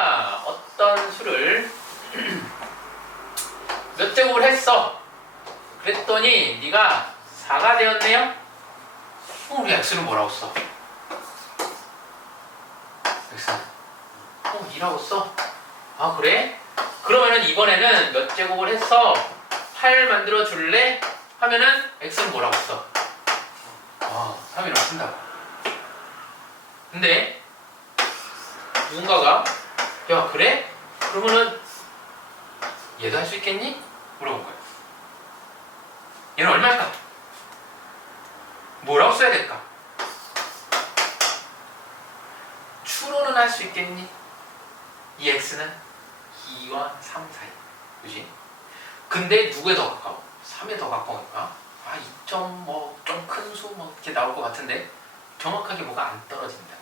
네가 어떤 수를 몇 제곱을 했어. 그랬더니 네가 4가 되었네요. 우리 x는 뭐라고 써? x는 2라고 써. 아 그래? 그러면은 이번에는 몇 제곱을 했어? 8 만들어 줄래? 하면은 x는 뭐라고 써? 3이라고 쓴다. 근데 누군가가 야 그래? 그러면은 얘도 할 수 있겠니? 물어본 거예요. 얘는 얼마일까? 뭐라고 써야 될까? 추로는 할 수 있겠니? 이 x는 2와 3 사이. 그지? 근데 누구에 더 가까워? 3에 더 가까우니까 2점 뭐 좀 큰 수 뭐 이렇게 나올 것 같은데 정확하게 뭐가 안 떨어진다.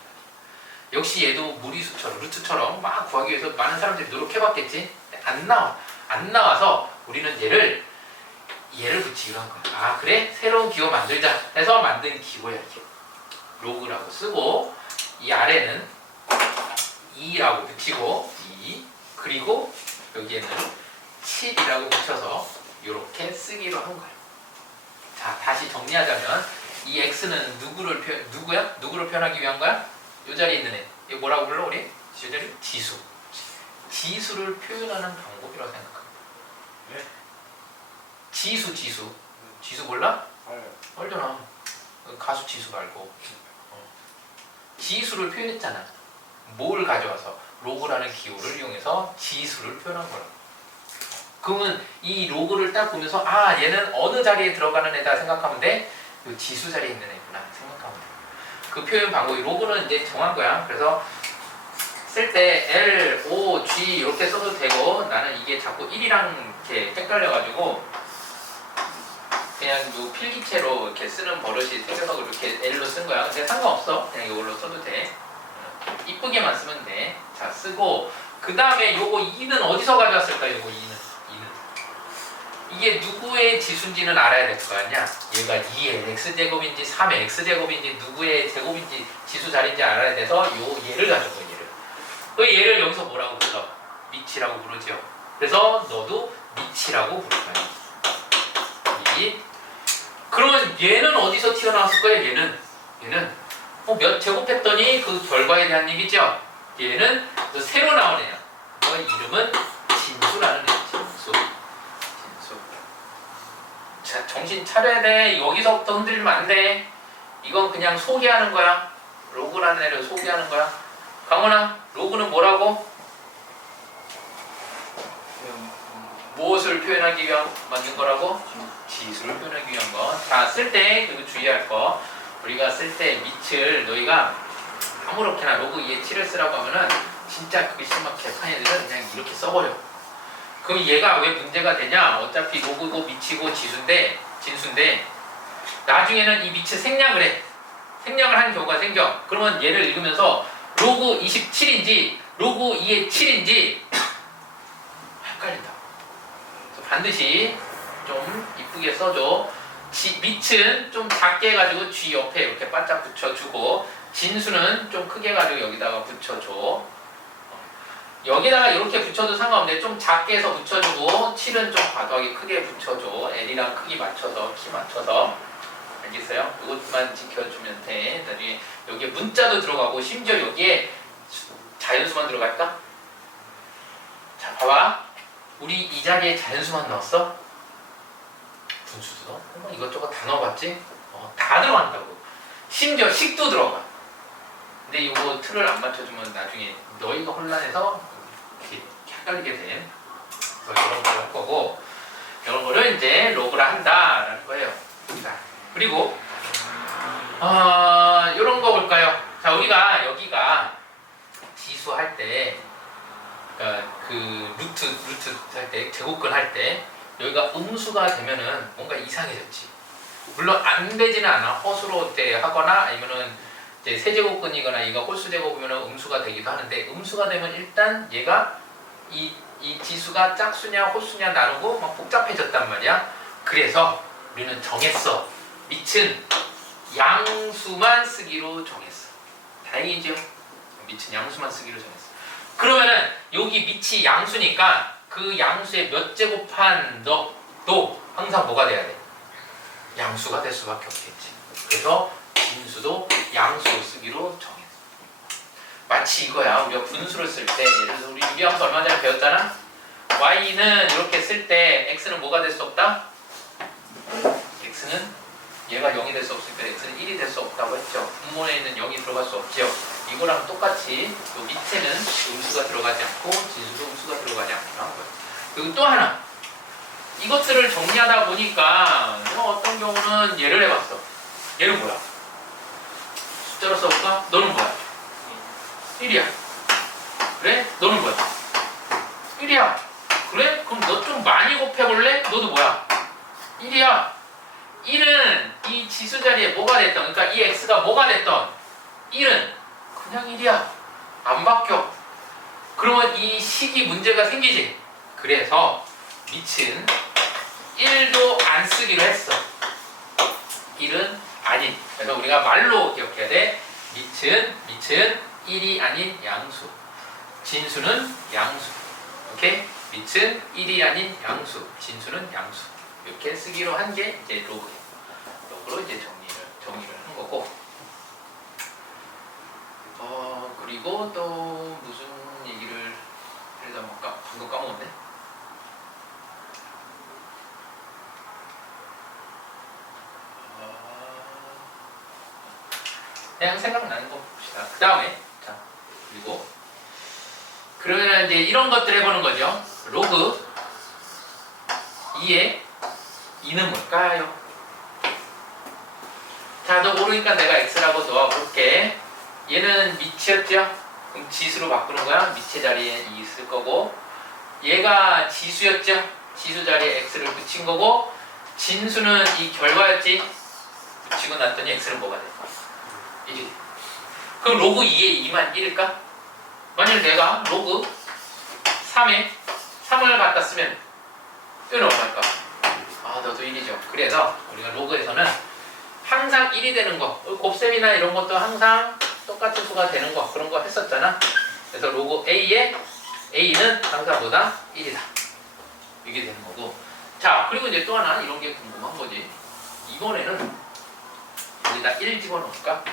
역시 얘도 무리수처럼 루트처럼 막 구하기 위해서 많은 사람들이 노력해봤겠지? 안 나와. 안 나와서 우리는 얘를 붙이기로 한 거야. 그래? 새로운 기호 만들자 해서 만든 기호야. 기호. 로그라고 쓰고 이 아래는 2라고 붙이고 2 그리고 여기에는 7이라고 붙여서 이렇게 쓰기로 한 거야. 자, 다시 정리하자면 이 x는 누구를 표현하기 위한 거야? 이 자리에 있는 애. 이거 뭐라고 불러 우리? 이 자리? 지수. 지수를 표현하는 방법이라고 생각합니다. 네? 지수 몰라? 알아요. 알잖아. 가수 지수 말고. 지수를 표현했잖아. 뭘 가져와서? 로그라는 기호를 이용해서 지수를 표현한 거라고. 그러면 이 로그를 딱 보면서 얘는 어느 자리에 들어가는 애다 생각하면 돼? 이 지수 자리에 있는 애구나 생각하면 돼. 그 표현 방법이 로그는 이제 정한 거야. 그래서 쓸 때 L, O, G 이렇게 써도 되고 나는 이게 자꾸 1이랑 이렇게 헷갈려가지고 그냥 요 필기체로 이렇게 쓰는 버릇이 생겨서 그렇게 L로 쓴 거야. 근데 상관없어. 그냥 이걸로 써도 돼. 이쁘게만 쓰면 돼. 자, 쓰고 그 다음에 요거 2는 어디서 가져왔을까? 요거 2는 이게 누구의 지수인지는 알아야 될 거 아니야? 얘가 2의 x제곱인지 3의 x제곱인지 누구의 제곱인지 지수 자리인지 알아야 돼서 얘를 가져온 거야. 얘를 여기서 뭐라고 불러? 미치라고 부르죠. 그래서 너도 미치라고 부를 거야. 그러면 얘는 어디서 튀어나왔을 거예요? 얘는 몇 제곱했더니 그 결과에 대한 얘기죠. 얘는 새로 나온 애야. 이름은 진수라는 애야. 진수. 자, 정신 차려야 돼. 여기서부터 흔들리면 안 돼. 이건 그냥 소개하는 거야. 로그라는 애를 소개하는 거야. 강원아, 로그는 뭐라고? 무엇을 표현하기 위한 만든 거라고? 지수를 표현하기 위한 거. 자, 쓸 때 그리고 주의할 거. 우리가 쓸 때 밑을 너희가 아무렇게나 로그 2에 7을 쓰라고 하면은 진짜 글씨막 개판 애들은 그냥 이렇게 써버려. 그럼 얘가 왜 문제가 되냐? 어차피 로그고 미치고 진수인데 나중에는 이 밑을 생략을 해. 생략을 하는 경우가 생겨. 그러면 얘를 읽으면서 로그 27인지 로그 2의 7인지 헷갈린다. 그래서 반드시 좀 이쁘게 써줘. 밑은 좀 작게 해가지고 G 옆에 이렇게 바짝 붙여주고 진수는 좀 크게 해가지고 여기다가 붙여줘. 여기다가 이렇게 붙여도 상관없는데 좀 작게 해서 붙여주고 7은 좀 과도하게 크게 붙여줘. L이랑 크기 맞춰서 키 맞춰서. 알겠어요? 이것만 지켜주면 돼. 나중에 여기에 문자도 들어가고 심지어 여기에 자연수만 들어갈까? 자, 봐봐. 우리 이 자리에 자연수만 넣었어? 분수도 넣어? 이것저것 다 넣어봤지? 다 들어간다고. 심지어 식도 들어가. 근데 이거 틀을 안 맞춰주면 나중에 너희가 혼란해서 이렇게 헷갈리게 돼. 그래서 이런 걸 할 거고 이런 거를 이제 로그라 한다라는 거예요. 자, 그리고 이런 거 볼까요? 자, 우리가 여기가 지수 할 때 그러니까 그 루트 할 때 제곱근 할 때 여기가 음수가 되면은 뭔가 이상해졌지. 물론 안 되지는 않아. 허수로 때 하거나 아니면은 이제 세제곱근이거나 얘가 홀수제곱이면 음수가 되기도 하는데 음수가 되면 일단 얘가 이 지수가 짝수냐 홀수냐 나누고 막 복잡해졌단 말이야. 그래서 우리는 정했어. 밑은 양수만 쓰기로 정했어. 다행이죠? 밑은 양수만 쓰기로 정했어. 그러면은 여기 밑이 양수니까 그 양수의 몇 제곱한 도 항상 뭐가 돼야 돼? 양수가 될 수밖에 없겠지. 그래서 진수도 양수로 쓰기로 정했어. 마치 이거야. 우리가 분수를 쓸 때 예를 들어서 우리 유리함수 얼마 전에 배웠잖아. y는 이렇게 쓸 때 x는 뭐가 될 수 없다? x는 얘가 0이 될 수 없으니까 x는 1이 될 수 없다고 했죠. 분모에 있는 0이 들어갈 수 없죠. 이거랑 똑같이 또 밑에는 음수가 들어가지 않고 진수도 음수가 들어가지 않는다는 거예요. 그리고 또 하나, 이것들을 정리하다 보니까 어떤 경우는 얘를 해봤어. 얘는 뭐야? 숫자로 써볼까? 너는 뭐야? 1이야. 그래? 너는 뭐야? 1이야. 그래? 그럼 너 좀 많이 곱해볼래? 너도 뭐야? 1이야. 1은 이 지수 자리에 뭐가 됐던, 그러니까 이 x가 뭐가 됐던 1은 그냥 1이야. 안 바뀌어. 그러면 이 식이 문제가 생기지. 그래서 밑은 1도 안 쓰기로 했어. 1은 아닌. 그래서 우리가 말로 기억해야 돼. 밑은 1이 아닌 양수. 진수는 양수. 오케이? 밑은 1이 아닌 양수. 진수는 양수. 이렇게 쓰기로 한 게 이제 로그예요. 로그로 이제 정리를 한 거고. 그리고 또 무슨 얘기를 하려다 볼까? 방금 까먹었네. 그냥 생각나는 거 봅시다. 그 다음에 자 그리고 그러면 이제 이런 것들 해보는 거죠. 로그 2의 2는 뭘까요? 자, 너 모르니까 내가 x라고 놓아볼게. 얘는 밑이었죠? 그럼 지수로 바꾸는 거야. 밑의 자리에 2 있을 거고, 얘가 지수였죠? 지수 자리에 x를 붙인 거고, 진수는 이 결과였지? 붙이고 났더니 x는 뭐가 돼? 1이. 그럼 로그 2의 2만 1일까? 만약 내가 로그 3에 3을 갖다 쓰면 이건 얼마일까? 아, 너도 1이죠. 그래서 우리가 로그에서는 항상 1이 되는 거, 곱셈이나 이런 것도 항상 똑같은 수가 되는 거, 그런 거 했었잖아. 그래서 로그 A의 A는 항상 보다 1이다. 이게 되는 거고. 자, 그리고 이제 또 하나 이런 게 궁금한 거지. 이번에는 여기다 1 집어넣을까?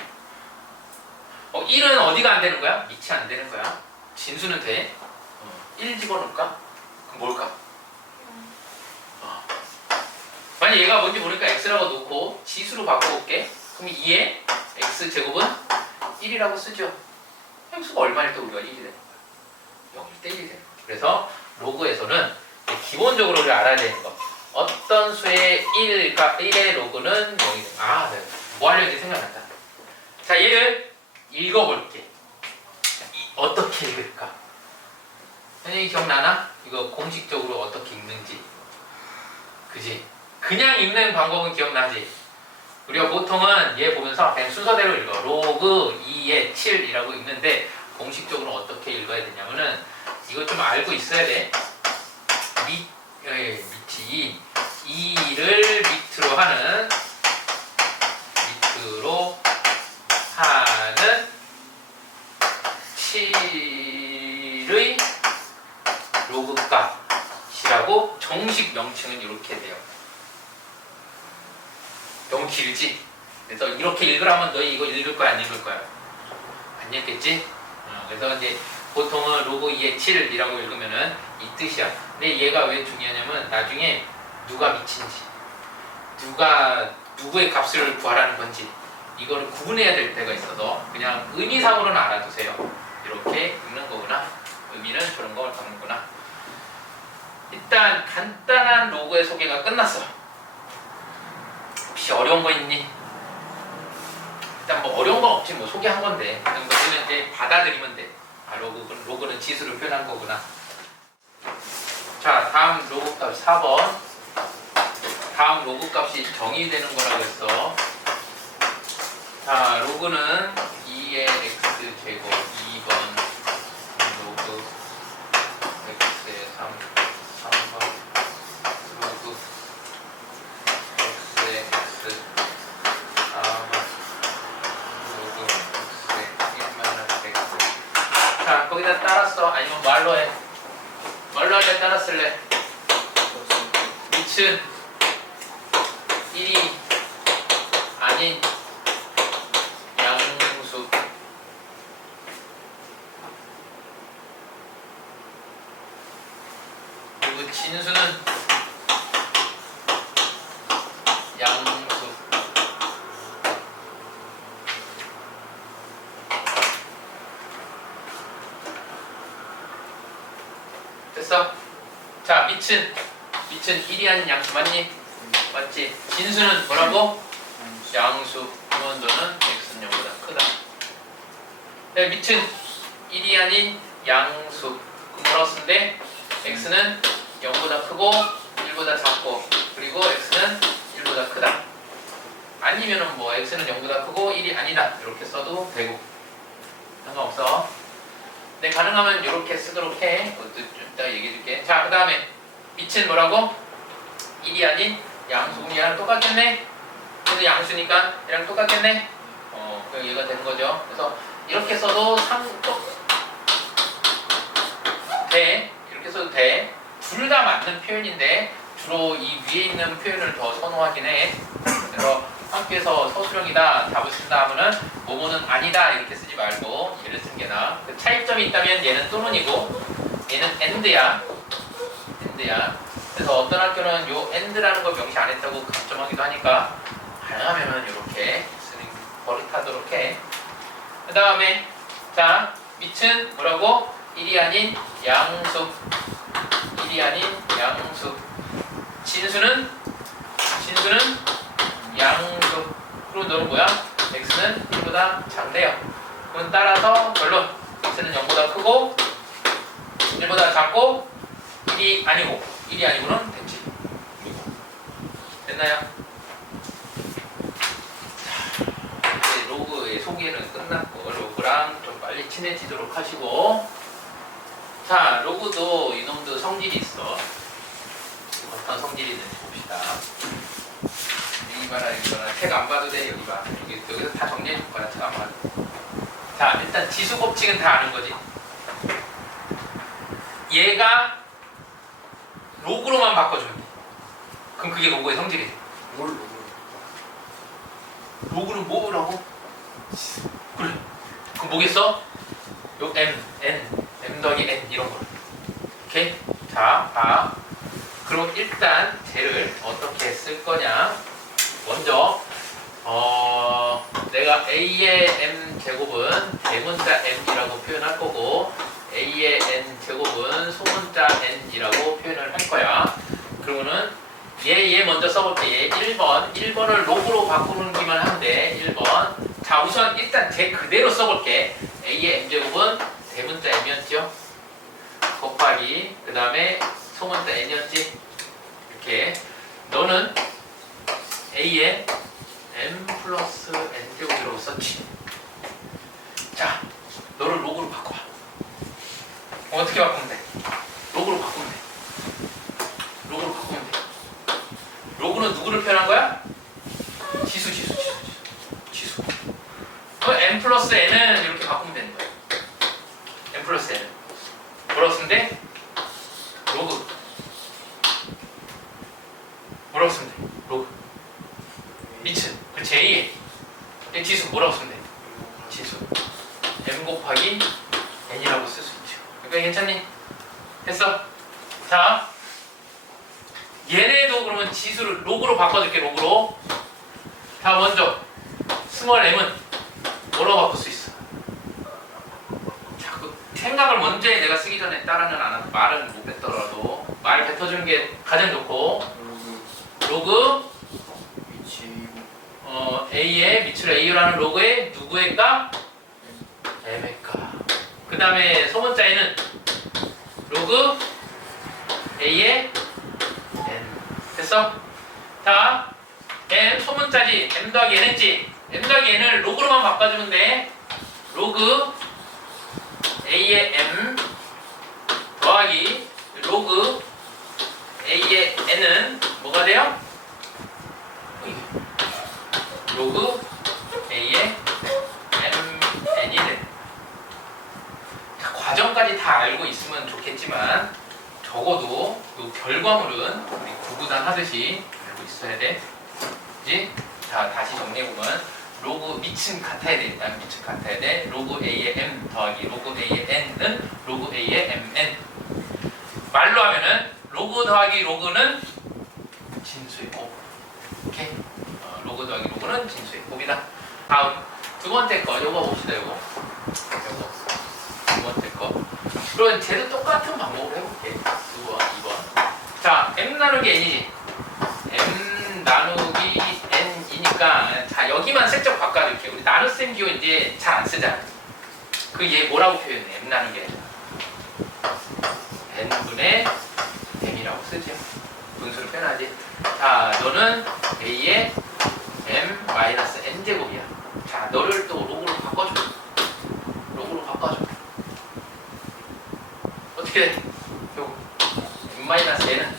1은 어디가 안 되는 거야? 밑이 안 되는 거야. 진수는 돼. 1 집어넣을까? 그럼 뭘까? 만약 얘가 뭔지 모르니까 x라고 놓고 지수로 바꿔볼게. 그럼 2의 x제곱은 1이라고 쓰죠. x가 얼마일 때 우리가 1이 되는 거야? 0일 때 1이 되는 거야. 그래서 로그에서는 기본적으로 우리가 알아야 되는 거, 어떤 수의 1의 로그는 0이 되는 거야. 아, 네. 뭐 하려는지 생각났다. 자, 얘를 읽어볼게. 어떻게 읽을까? 선생님이 기억나나? 이거 공식적으로 어떻게 읽는지. 그지? 그냥 읽는 방법은 기억나지? 우리가 보통은 얘 보면서 그냥 순서대로 읽어. 로그 2의 7이라고 읽는데 공식적으로 어떻게 읽어야 되냐면은 이거 좀 알고 있어야 돼. 밑이 2를 밑으로 하는 밑으로 하는 7의 로그 값이라고 정식 명칭은 이렇게 돼요. 너무 길지? 그래서 이렇게 읽으라면 너희 이거 읽을 거야, 안 읽을 거야? 안 읽겠지? 그래서 이제 보통은 로그 2의 7이라고 읽으면은 이 뜻이야. 근데 얘가 왜 중요하냐면 나중에 누가 미친지, 누구의 값을 구하라는 건지 이거를 구분해야 될 때가 있어서 그냥 의미상으로는 알아두세요. 이렇게 읽는 거구나. 의미는 저런 걸 담는구나. 일단 간단한 로그의 소개가 끝났어. 혹시 어려운 거 있니? 일단 뭐 어려운 건 없지. 뭐 소개한 건데 그냥 너희는 이제 받아들이면 돼. 아, 로그는 지수를 표현한 거구나. 자, 다음 로그 값 4번. 다음 로그 값이 정의되는 거라고 했어. 자, 로그는 2의 x제곱 2번 로그 x의 3번 로그 x의 x 4번 로그 x의 1-x. 자, 거기다 따랐어. 아니면 말로 해? 말로 할래? 따라 쓸래? 밑은 1이 아닌 양수. 그리고 진수는 양수. 됐어? 자, 밑은 1이 아닌 양수 맞니? 맞지? 진수는 뭐라고? 양수. 그러면 너는 x는 0보다 크다. 네, 밑은 1이 아닌 양수. 그럼 뭐라고 쓰는데? x는 0보다 크고 1보다 작고 그리고 x는 1보다 크다. 아니면은 뭐 x는 0보다 크고 1이 아니다. 이렇게 써도 되고 상관없어. 근데 가능하면 이렇게 쓰도록 해. 그것도 좀 이따 얘기해 줄게. 자, 그 다음에 밑은 뭐라고? 1이 아닌 양수. 그럼 얘랑 똑같겠네? 그래서 양수니까 얘랑 똑같겠네? 그럼 얘가 되는 거죠. 그래서 이렇게 써도 돼. 이렇게 써도 돼. 둘 다 맞는 표현인데 주로 이 위에 있는 표현을 더 선호하긴 해. 그래서 학교에서 서술형이다 답을 쓴다 하면은 뭐뭐는 아니다 이렇게 쓰지 말고 얘를 쓰는 게 나아. 그 차이점이 있다면 얘는 또는이고 얘는 and야. 그래서 어떤 학교는 요 and라는 걸 명시 안 했다고 감점하기도 하니까 가능하면은 이렇게 쓰는 버릇하도록 해. 그 다음에 자 밑은 뭐라고? 1이 아닌 양수. 1이 아닌 양수. 진수는 양수. 그리고 너는 뭐야? x는 1보다 작대요. 그럼 따라서 결론 x는 0보다 크고 1보다 작고 1이 아니고는 됐지. 됐나요? 이제 로그의 소개는 끝났고 로그랑 좀 빨리 친해지도록 하시고. 자, 로그도 이놈도 성질이 있어. 어떤 성질이 있는지 봅시다. 여기 봐라. 책 안 봐도 돼. 여기 봐. 여기서 다 정리해 줄 거야. 책 안 봐도. 자, 일단 지수 법칙은 다 아는 거지. 얘가 로그로만 바꿔주면 돼. 그럼 그게 로그의 성질이지. 뭘 로그로? 로그는 뭐라고? 그래. 그럼 뭐겠어? 요 m 더하기 n 이런 거. 오케이? 자, 봐. 그럼 일단 쟤를 어떻게 쓸 거냐? 먼저 내가 a의 m 제곱은 대문자 n이라고 표현할 거고 a의 n 제곱은 소문자 n이라고 표현을 할 거야. 그러면은 얘 먼저 써볼게. 얘 1번을 로그로 바꾸는기만 하면 돼. 1번. 자, 우선 일단 쟤 그대로 써볼게. a의 m 제곱은 대문자 m이었죠? 곱하기 그 다음에 소문자 n이었지? 이렇게 너는 a의 m 플러스 n 제곱이라고 썼지? 자, 너를 로그로 바꿔봐. 어떻게 바꾸면 돼? 로그로 바꾸면 돼. 로그는 누구를 표현한 거야? 지수. 그럼 n 플러스 n은 이렇게 바꾸면 되는 거야. n 플러스 n은 뭐라고 쓰면 돼? 로그. 뭐라고 쓰면 돼? 로그. 밑은 그 j 의 지수 뭐라고 쓰면 돼? 지수. m 곱하기 n이라고 쓸 수 있죠. 그러니까 괜찮니? 됐어? 자, 얘네도 그러면 지수를 로그로 바꿔줄게. 로그로. 자, 먼저 스몰 m은 뭐라고 바꿀 수 있어? 자, 그 생각을 먼저 해. 내가 쓰기 전에 따라는 안 하고 말은 못 뱉더라도 말 뱉어주는 게 가장 좋고. 로그 a의 밑으로 a라는 로그의 누구의 값? m의 값. 그 다음에 소문자 n은 로그 a의 n. 됐어? 자, m 소문자지. m 더하기 n했지? m 더하기 n을 로그로만 바꿔주면 돼. 로그 a의 m 더하기 로그 a의 n은 뭐가 돼요? 로그 a의 mn이 돼. 자, 과정까지 다 다 알고 있으면 좋겠지만 적어도 그 결과물은 우리 구구단 하듯이 알고 있어야 돼. 그지? 자, 다시 정리해보면 로그 밑은 같아야 돼. 일단 밑은 같아야 돼. 로그 A의 M 더하기 로그 A의 N은 로그 A의 MN. 말로 하면은 로그 더하기 로그는 진수의 곱. 오케이? 로그 더하기 로그는 진수의 곱이다. 다음 두 번째 거 요거 봅시다. 요거 두 번째 거. 그럼 쟤도 똑같은 방법으로 해볼게. 2번, 2번. 자, M 나누기 N이지. M 나누기 N이니까 자 여기만 슬쩍 바꿔줄게. 우리 나눗셈 기호 이제 잘 안 쓰잖아. 그 얘 뭐라고 표현해? M 나누기 N. N분의 M이라고 쓰지. 분수를 표현하지. 자, 너는 A의 M 마이너스 N 제곱이야. 자, 너를 또 로그로 바꿔줘. 로그로 바꿔줘. 어떻게 돼? 요 M 마이너스 N은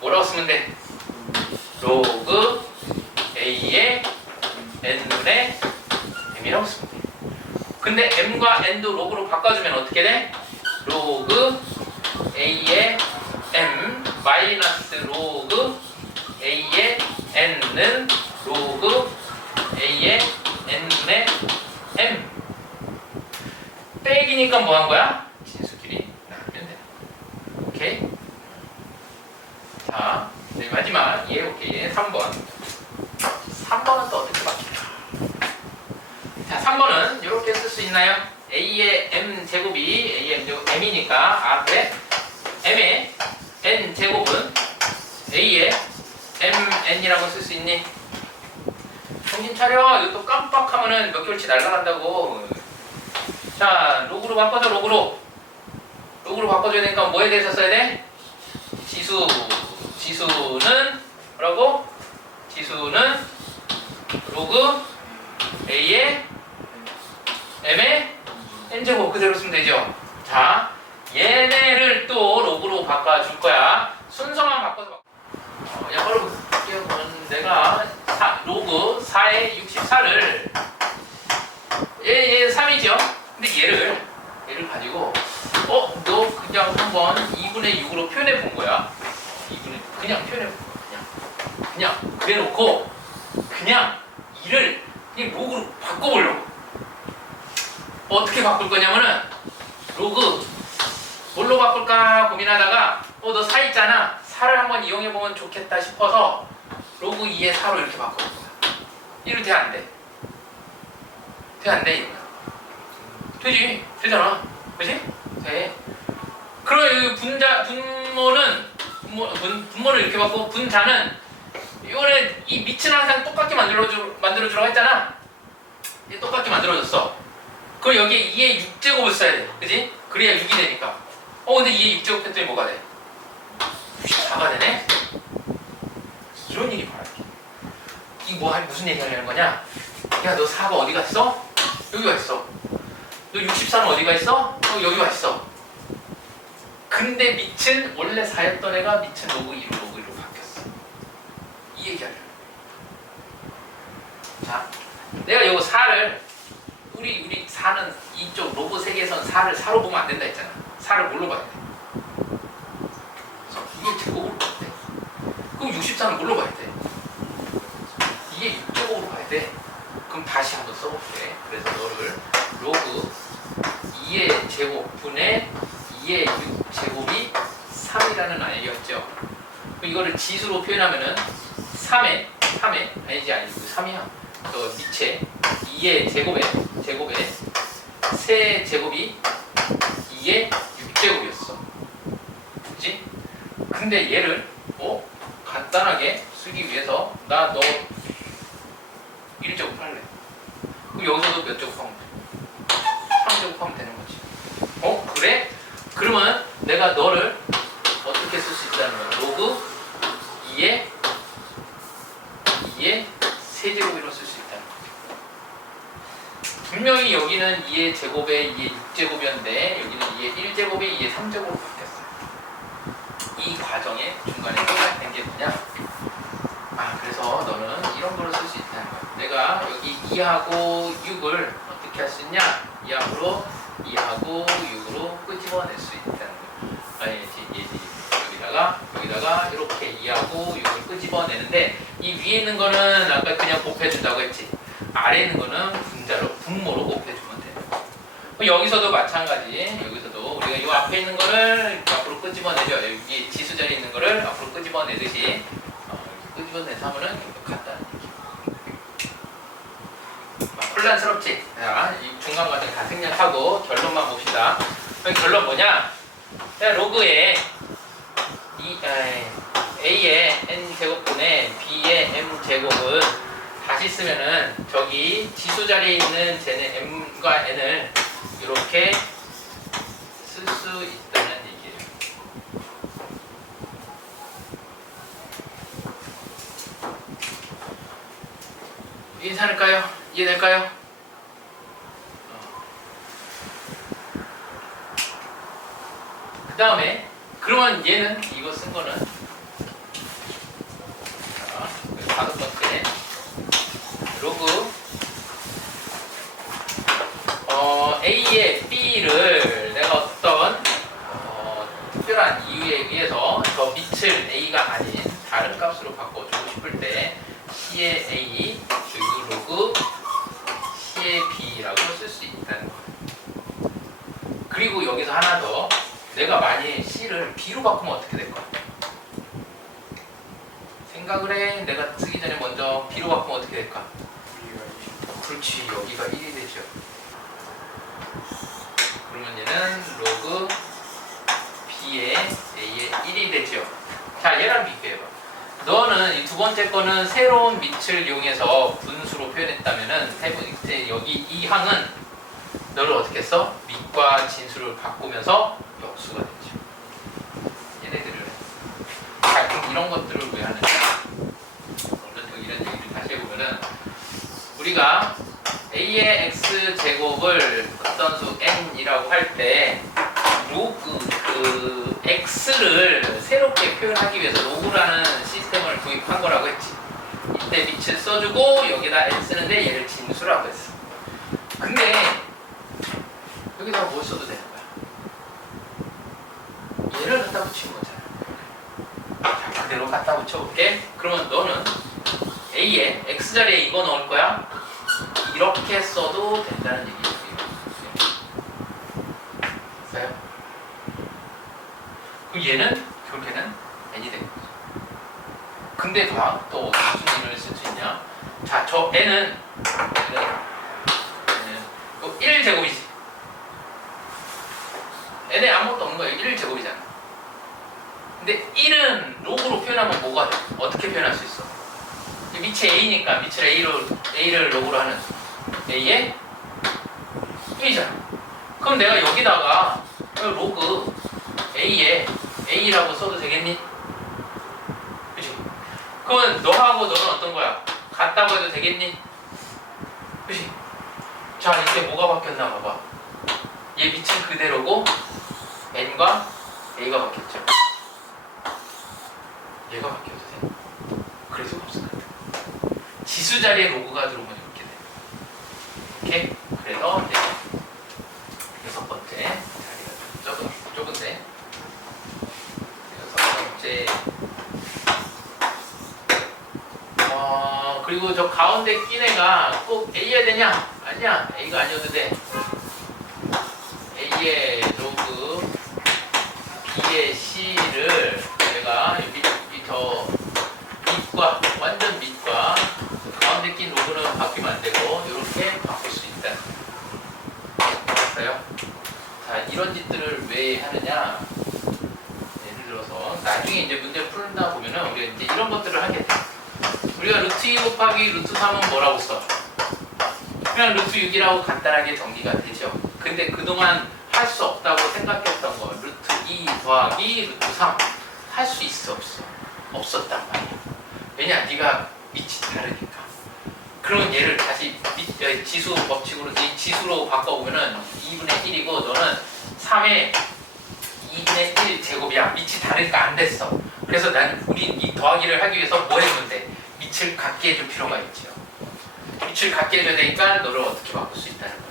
뭐라고 쓰면 돼? 로그 A의 N분의 M이라고 쓰면 돼. 근데 M과 N도 로그로 바꿔주면 어떻게 돼? 로그 A의 M 마이너스 로그 A의 N은 로그 A의 N분의 M. 빼기니까 뭐 한 거야? 진수끼리 나누면 돼. 오케이? 자, 네, 마지막 이해해볼게. 3번. 3번은 또 어떻게 바뀌냐? 자, 3번은 이렇게 쓸 수 있나요? A의 M 제곱이 A의 M 제곱 M이니까 그래? M의 N 제곱은 A의 MN이라고 쓸 수 있니? 정신 차려. 이거 또 깜빡하면은 몇 개월치 날라간다고. 자, 로그로 바꿔줘. 로그로 바꿔줘야 되니까 뭐에 대해서 써야 돼? 지수는 뭐라고? 지수는 로그 A의 M의 N제곱 그대로 쓰면 되죠. 자, 얘네를 또 로그로 바꿔줄 거야. 순서만 바꿔서 약간로 볼게요. 내가 로그 4의 64를 얘 3이죠. 근데 얘를 가지고 너 그냥 한번 2분의 6으로 표현해 본 거야. 2분의 그냥 표현해 본 거야. 그냥 그래놓고 그냥 이를 그냥 로그로 바꿔보려고. 어떻게 바꿀 거냐면은 로그 뭘로 바꿀까 고민하다가 너 4 있잖아. 4를 한번 이용해 보면 좋겠다 싶어서 로그 2의 4로 이렇게 바꿔볼 거야. 이렇게 돼 안 돼? 돼 안 돼? 이거 되지? 되잖아. 그치? 돼. 그럼 분모를 이렇게 바꾸고 분자는 이거는 이 밑은 항상 똑같게 만들어주라고 했잖아. 얘 똑같게 만들어줬어. 그럼 여기에 2의 6제곱을 써야 돼. 그치? 그래야 6이 되니까. 근데 2의 6제곱 했더니 뭐가 돼? 4가 되네? 이런 일이 바로 이거 무슨 얘기 하려는 거냐? 야, 너 4가 어디 갔어? 여기 와 있어. 너 64는 어디가 있어? 여기 와 있어. 근데 밑은 원래 4였던 애가 밑은 로그 2로 바뀌었어. 이 얘기 하려는 거야. 자, 내가 요 4를 우리 4는 이쪽 로그 세계에선 4를 4로 보면 안 된다 했잖아. 4를 뭘로 봐야 돼? 이게 제곱으로 봐야 돼. 그럼 64는 뭘로 봐야 돼? 이게 6제곱으로 봐야 돼. 그럼 다시 한번 써볼게. 그래서 너를 로그 2의 제곱분의 2의 6제곱이 3이라는 알겠죠? 그럼 이거를 지수로 표현하면은 3의 아니지 3이야. 또 밑에 2의 제곱에 세 제곱이 2의 6제곱이었어. 그치? 근데 얘를 간단하게 쓰기 위해서 나 너 1제곱 할래. 그럼 여기서도 몇 제곱 하면 돼? 3제곱 하면 되는 거지. 그래? 그러면 내가 너를 어떻게 쓸 수 있다는 거야? 로그 2의 세제곱으로 쓸 수 있다는 거야. 분명히 여기는 2의 제곱에 2의 6제곱이었는데 여기는 2의 1제곱에 2의 3제곱으로 바뀌었어요. 이 과정의 중간에 생각된 게 뭐냐? 그래서 너는 이런 거를 쓸 수 있다는 거야. 내가 여기 2하고 6을 어떻게 할 수 있냐? 2하고 6으로 끄집어 위에 있는 거는 아까 그냥 곱해준다고 했지. 아래에 있는 거는 분모로 곱해주면 돼. 여기서도 마찬가지. 여기서도 우리가 이 앞에 있는 거를 이렇게 앞으로 끄집어내죠. 여기 지수 자리에 있는 거를 앞으로 끄집어내듯이 이렇게 끄집어내서 하면은 같다는 얘기. 혼란스럽지? 자, 이 중간 과정 다 생략하고 결론만 봅시다. 여기 결론 뭐냐? 자, 로그에 A의 n제곱분의 B의 m제곱은 다시 쓰면은 저기 지수 자리에 있는 쟤네 m과 n을 이렇게 쓸 수 있다는 얘기예요. 괜찮을까요? 이해될까요? 그 다음에 그러면 얘는 이거 쓴 거는 자, 5번째 로그 A의 B를 내가 어떤 특별한 이유에 의해서 저 밑을 A가 아닌 다른 값으로 바꿔주고 싶을 때 C의 A 그리고 로그 C의 B라고 쓸 수 있다는 거예요. 그리고 여기서 하나 더, 내가 만일 C를 B로 바꾸면 어떻게 될까? 생각을 해. 내가 쓰기 전에 먼저 B로 바꾸면 어떻게 될까? 그렇지, 여기가 1이 되죠. 그러면 얘는 로그 B의 A의 1이 되죠. 자, 얘랑 비교해봐. 너는 이 두 번째 거는 새로운 밑을 이용해서 분수로 표현했다면은 여기 이 항은 너를 어떻게 써? 밑과 진수를 바꾸면서 역수가 되죠. 얘네들을. 자, 그럼 이런 것들을 왜 하느냐? 이런 얘기를 다시 해보면은 우리가 A의 X제곱을 어떤 수 N이라고 할 때 로그 그 X를 새롭게 표현하기 위해서 로그라는 시스템을 도입한 거라고 했지. 이때 밑을 써주고 여기다 N 쓰는데 얘를 진수라고 했어. 근데 여기다가 뭘 써도 되는 거야? 얘를 갖다 붙이는 거잖아. 자, 그대로 갖다 붙여볼게. 그러면 너는 A에 X자리에 이거 넣을 거야? 이렇게 써도 된다는 얘기예요. 됐어요? 그럼 얘는 결국에는 n이 되는 거죠. 근데 또 무슨 일을 쓸 수 있냐? 자, 저 n은 1제곱이지. n에 아무것도 없는 거예요. 1제곱이잖아. 근데 1은 로그로 표현하면 뭐가 돼? 어떻게 표현할 수 있어? 밑이 a니까 밑을 a를 로그로 하는 a의 1이잖아. 그럼 내가 여기다가 로그 a에 a라고 써도 되겠니? 그치? 그러면 너하고 너는 어떤 거야? 같다고 해도 되겠니? 그치? 자, 이제 뭐가 바뀌었나 봐봐. 얘 밑은 그대로고 n과 a가 바뀌었죠. 얘가 바뀌어도 돼? 그럴 수가 없을 것 같아. 지수 자리에 로그가 들어오면 이렇게 돼. 오케이? 그래서 이제 6번째 자리가 좁은데 6번째 그리고 저 가운데 낀 애가 꼭 A여야 되냐? 아니야. A가 아니어도 돼. A의 로그 B의 C를 내가 여기 저 밑과 완전 밑과 가운데 낀 로그는 바뀌면 안 되고 이렇게 바꿀 수 있다. 알았어요? 자, 이런 짓들을 왜 하느냐? 예를 들어서 나중에 이제 문제 풀다 보면은 우리가 이제 이런 것들을 하게 돼. 우리가 루트 2 곱하기 루트 3은 뭐라고 써? 그냥 루트 6이라고 간단하게 정리가 되죠. 근데 그동안 할 수 없다고 생각했던 거 루트 2 더하기 루트 3 할 수 있어 없어? 없었단 말이야. 왜냐? 네가 밑이 다르니까. 그러면 얘를 다시 지수 법칙으로 지수로 바꿔보면은 2분의 1이고 너는 3의 2분의 1 제곱이야. 밑이 다르니까 안 됐어. 그래서 우리 이 더하기를 하기 위해서 뭐 해주면 돼? 밑을 같게 해줄 필요가 있죠. 밑을 같게 해줘야 되니까 너를 어떻게 바꿀 수 있다는 거야.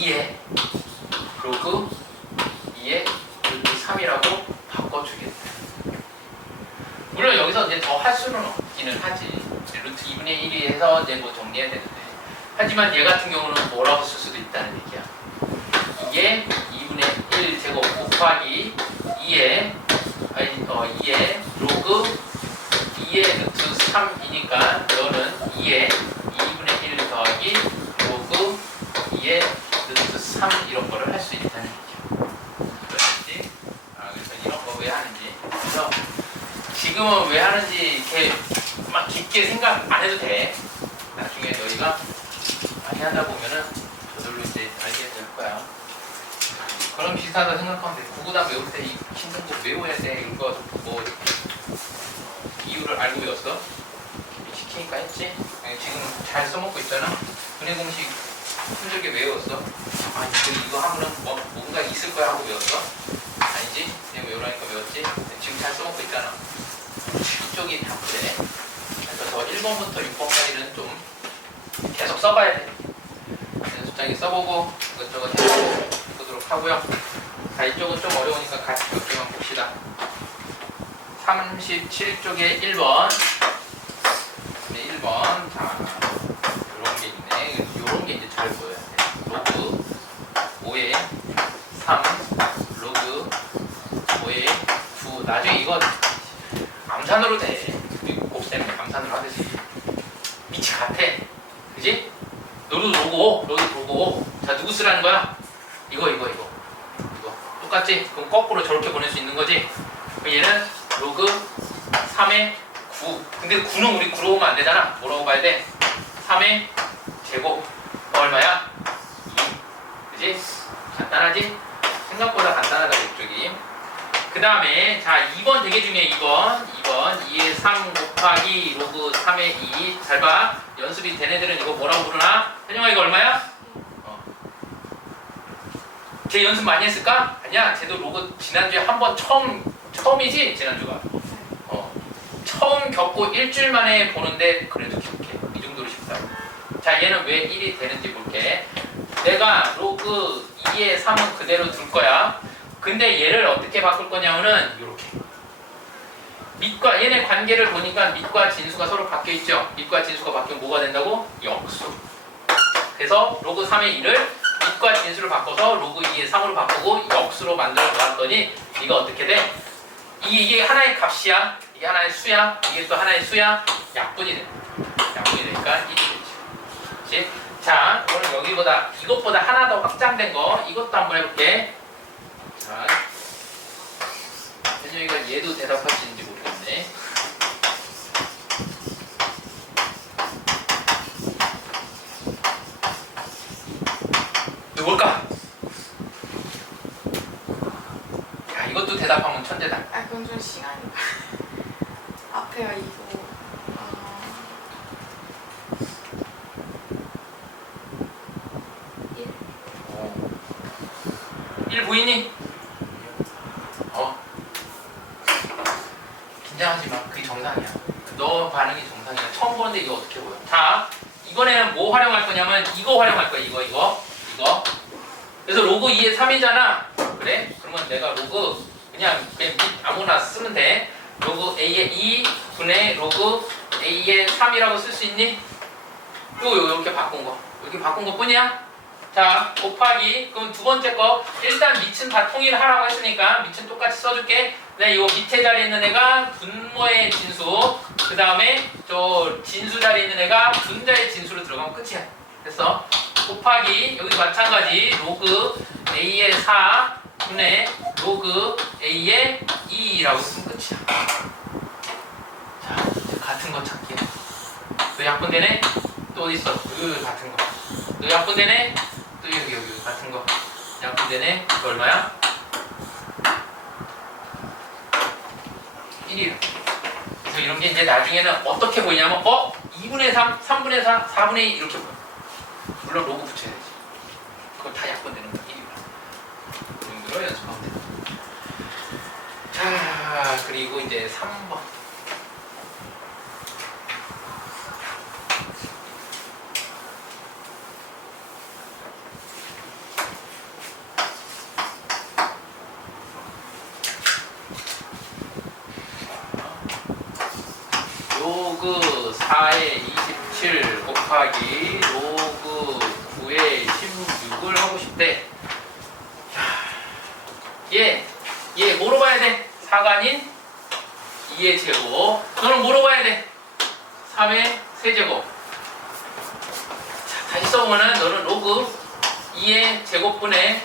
2의 로그 2의 루트 3이라고 바꿔주겠다. 물론 여기서 이제 더 할 수는 없기는 하지. 루트 2분의 1이 해서 이제 뭐 정리해야 되는데. 하지만 얘 같은 경우는 뭐라고 쓸 수도 있다는 얘기야. 이게 2분의 1 제곱 곱하기 2의 로그 2의 루트 3이니까 이거는 2의 2분의 1 더하기 로그 2의 루트 3 이런 거를 할 수 있다는 얘기야. 그렇지? 그래서 이런 거 왜 하는지. 그래서 지금은 왜 하는지 이렇게 막 깊게 생각 안 해도 돼. 나중에 너희가 많이 하다 보면은 저절로 이제 알게 될 거야. 그럼 비슷하다 생각하면 돼. 구구단 외울 때 이 힘든 거 외워야 돼. 이거 뭐 이유를 알고 외웠어? 시키니까 했지? 지금 잘 써먹고 있잖아. 분해 공식 힘들게 외웠어? 아니 이거 하면은 뭐 뭔가 있을 거야 하고 외웠어? 아니지? 그냥 외우라니까 외웠지? 지금 잘 써먹고 있잖아. 이쪽이 다 그래. 그래서 저 1번부터 6번까지는 좀 계속 써봐야 돼. 연습장에 써보고 이것저것 해보도록 하고요. 자, 이쪽은 좀 어려우니까 같이 몇 개만 봅시다. 37쪽에 1번. 네, 1번. 자, 요런 게 있네. 요런 게 이제 잘 보여야 돼. 로그 5에 3, 로그 5에 9. 나중에 이거 암산으로 돼. 곱셈 암산으로 하듯이. 밑이 같아. 그지? 너도 로고. 자, 누구 쓰라는 거야? 이거. 똑같지? 그럼 거꾸로 저렇게 보낼 수 있는 거지? 그럼 얘는 로그 3의 9. 근데 9는 우리 9로 보면 안 되잖아. 뭐라고 봐야 돼? 3의 제곱. 얼마야? 2. 그지? 간단하지? 생각보다 간단하다, 이쪽이. 그 다음에, 자, 2번 되게 중요해, 2번. 2의 3 곱하기 로그 3의 2. 잘 봐. 연습이 된 애들은 이거 뭐라고 부르나? 현영아, 이거 얼마야? 쟤 연습 많이 했을까? 아니야. 쟤도 로그 지난주에 한 번 처음이지? 지난주가. 처음 겪고 일주일 만에 보는데 그래도 기억해. 이 정도로 쉽다고. 자, 얘는 왜 1이 되는지 볼게. 내가 로그 2의 3은 그대로 둘 거야. 근데 얘를 어떻게 바꿀 거냐면은 요렇게. 밑과 얘네 관계를 보니까 밑과 진수가 서로 바뀌어 있죠. 밑과 진수가 바뀌면 뭐가 된다고? 역수. 그래서 로그 3의 1을 밑과 진수를 바꿔서 로그 2의 3으로 바꾸고 역수로 만들어 놓았더니 이거 어떻게 돼? 이게 하나의 값이야. 이게 하나의 수야. 이게 또 하나의 수야. 약분이 돼. 약분이 되니까 1이 되지. 그렇지? 자, 오늘 여기보다 이것보다 하나 더 확장된 거 이것도 한번 해볼게. 자, 현영이가 얘도 대답할 수 있는지 모르겠네. 뭘까? 야, 이것도 대답하면 천재다. 아, 그건 좀 시간이 앞에요, 이거. 1 보이니? 긴장하지 마. 그게 정상이야. 너 반응이 정상이야. 처음 보는데 이거 어떻게 보여? 자, 이번에는 뭐 활용할 거냐면 이거 활용할 거야. 이거. 그래서 로그 2의 3이잖아. 그래? 그러면 내가 로그 그냥 아무나 쓰면 돼. 로그 A의 2 분의 로그 A의 3이라고 쓸 수 있니? 이렇게 바꾼 거. 이렇게 바꾼 거 뿐이야? 자, 곱하기. 그럼 두 번째 거. 일단 밑은 다 통일하라고 했으니까 밑은 똑같이 써줄게. 네, 요 밑에 자리에 있는 애가 분모의 진수. 그 다음에 저 진수 자리에 있는 애가 분자의 진수로 들어가면 끝이야. 됐어? 곱하기. 여기도 마찬가지. 로그 A의 4 분의 로그 A의 2라고 쓰면 끝이야. 자, 이제 같은 거 찾기야. 또 약분되네? 또 어디 있어? 같은 거. 또 약분되네? 또 여기 같은 거. 약분되네? 이거 얼마야? 1이야. 그래서 이런 게 이제 나중에는 어떻게 보이냐면 2분의 3, 3분의 4, 4분의 2 이렇게 보여. 물론 로그 붙여야지. 그거 다 약분되는 거야. 1이야. 그 정도로 연습하면 돼. 자, 그리고 이제 3번. 로그 4의 27 곱하기 로그 9의 16을 하고 싶대. 얘 뭐로 봐야 돼? 4가 아닌 2의 제곱. 너는 뭐로 봐야 돼? 3의 세제곱. 자, 다시 써보면은 너는 로그 2의 제곱분의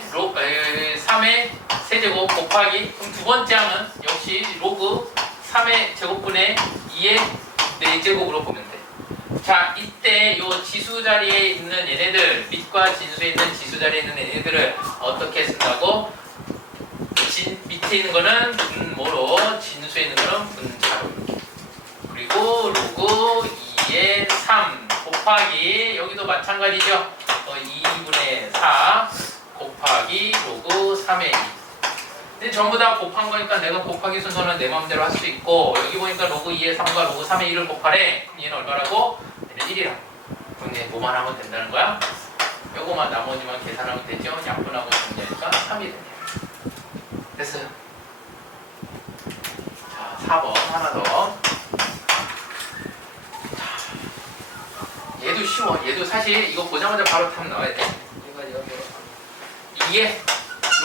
3의 세제곱 곱하기, 그럼 두 번째 항은 역시 로그 3의 제곱분의 2의 4제곱으로 보면 돼. 자, 이때 요 지수 자리에 있는 얘네들, 밑과 진수에 있는 지수 자리에 있는 얘네들을 어떻게 쓴다고? 밑에 있는 거는 분모로, 진수에 있는 거는 분자로. 그리고 로그 2의 3 곱하기, 여기도 마찬가지죠. 2분의 4 곱하기 로그 3의 2. 근데 전부 다 곱한 거니까 내가 곱하기 순서는 내 마음대로 할 수 있고, 여기 보니까 로그 2의 3과 로그 3의 1을 곱하래. 그럼 얘는 얼마라고? 얘는 1이라고. 그럼 얘 뭐만 하면 된다는 거야? 요거만 나머지만 계산하면 되죠. 약분하고 정리하니까 3이 되네요. 됐어요. 자, 4번 하나 더. 자, 얘도 쉬워. 얘도 사실 이거 보자마자 바로 답 나와야 돼. 2에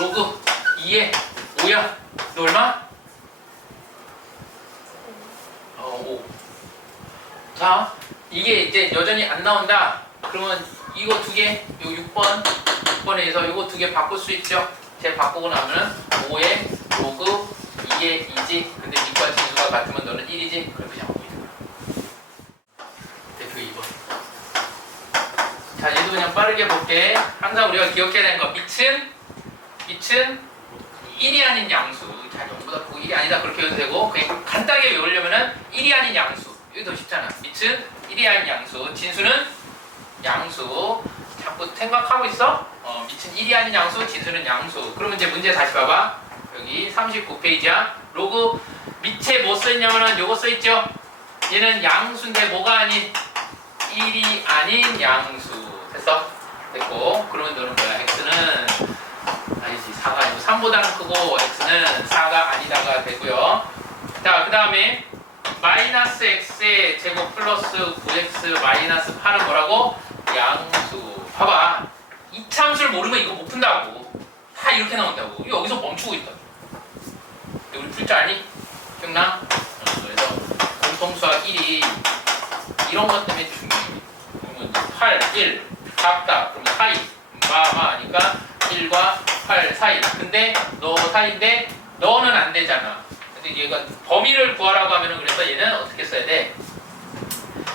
로그 2에 5야. 너 얼마? 5. 자, 이게 이제 여전히 안 나온다. 그러면 이거 두 개, 요 6번에서 이거 두 개 바꿀 수 있죠. 제 바꾸고 나면은 5에 로그 2에 2지. 근데 밑과 진수가 같으면 너는 1이지. 그럼 그냥 5이야. 대표 2번. 자, 얘도 그냥 빠르게 볼게. 항상 우리가 기억해야 되는 거. 밑은 1이 아닌 양수. 자, 전부 다 1이 아니다. 그렇게 해도 되고, 그냥 간단하게 외우려면은 1이 아닌 양수. 이게 더 쉽잖아. 밑은 1이 아닌 양수. 진수는 양수. 자꾸 생각하고 있어? 밑은 1이 아닌 양수, 진수는 양수. 그러면 이제 문제 다시 봐봐. 여기 39페이지야. 로그 밑에 뭐 써있냐면은 요거 써있죠? 얘는 양수인데 뭐가 아닌 1이 아닌 양수. 됐어? 됐고. 그러면 너는 뭐야? x는 아니지, 4가 아니고 3보다는 크고 x는 4가 아니다가 되고요. 자, 그 다음에 마이너스 x의 제곱 플러스 9x 마이너스 8은 뭐라고? 양수. 봐봐. 이차함수를 모르면 이거 못 푼다고. 다 이렇게 나온다고. 여기서 멈추고 있다. 우리 풀 줄 아니? 기억나? 그래서 공통수학 1이 이런 것 때문에 중요해. 그러면 8, 1 작다. 그럼 사이. 마마니까 1과 8 사이. 근데 너 사이인데 너는 안 되잖아. 근데 얘가 범위를 구하라고 하면은, 그래서 얘는 어떻게 써야 돼?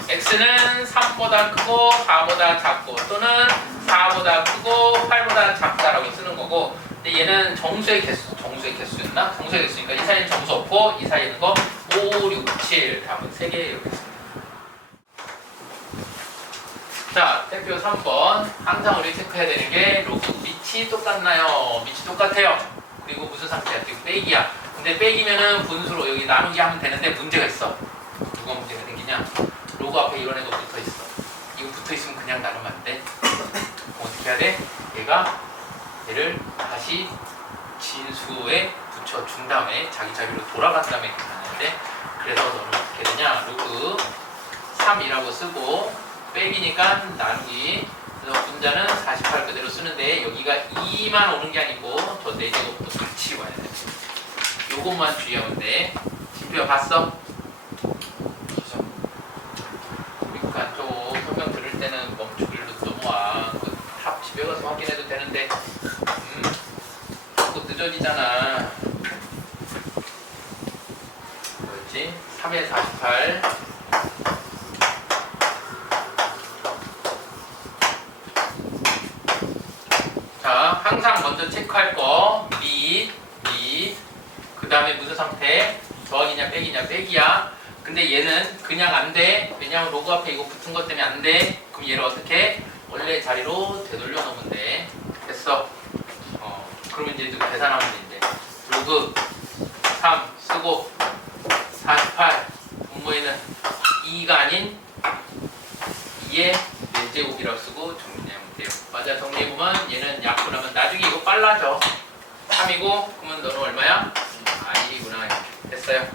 x는 3보다 크고 4보다 작고, 또는 4보다 크고 8보다 작다라고 쓰는 거고, 근데 얘는 정수의 개수였나? 정수의 개수니까 이 사이는 정수 없고, 이 사이에 있는 거 5, 6, 7 답은 3개 이렇게 씁니다. 자, 대표 3번. 항상 우리 체크해야 되는 게 로그 밑이 똑같나요? 밑이 똑같아요. 그리고 무슨 상태야? 지금 빼기야. 근데 빼기면은 분수로 여기 나누기 하면 되는데 문제가 있어. 누가 문제가 생기냐? 로그 앞에 이런 애가 붙어 있어. 이거 붙어 있으면 그냥 나누면 안 돼. 어떻게 해야 돼? 얘를 다시 진수에 붙여준 다음에 자기 자리로 돌아간 다음에 나누는데, 그래서 너는 어떻게 되냐? 로그 3이라고 쓰고 빼기니까 나누기. 그래서 분자는 48 그대로 쓰는데, 여기가 2만 오는 게 아니고 저 4제곱도 같이 와야 돼. 요것만 주의하면 돼. 진표야 봤어? 그러니까 또 설명 들을 때는 멈추기로 넘어와. 그 탑 집에 가서 확인해도 되는데 자꾸 늦어지잖아. 그렇지? 3에 48. 자, 항상 먼저 체크할 거 밑, 그 다음에 무슨 상태? 더하기냐 빼기냐? 빼기야. 근데 얘는 그냥 안 돼. 왜냐면 로그 앞에 이거 붙은 것 때문에 안 돼. 그럼 얘를 어떻게? 원래 자리로 되돌려 놓으면 돼. 됐어. 그러면 이제 계산하면 돼. 이제 로그 3 쓰고 48 분모에는 2가 아닌 2의 4제곱이라고 쓰고 정리하면 돼요. 맞아. 정리해보면 얘는 약분하면 나중에 이거 빨라져. 3이고, 그러면 너는 얼마야? 1이구나. 됐어요.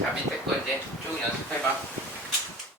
자, 밑에 거 이제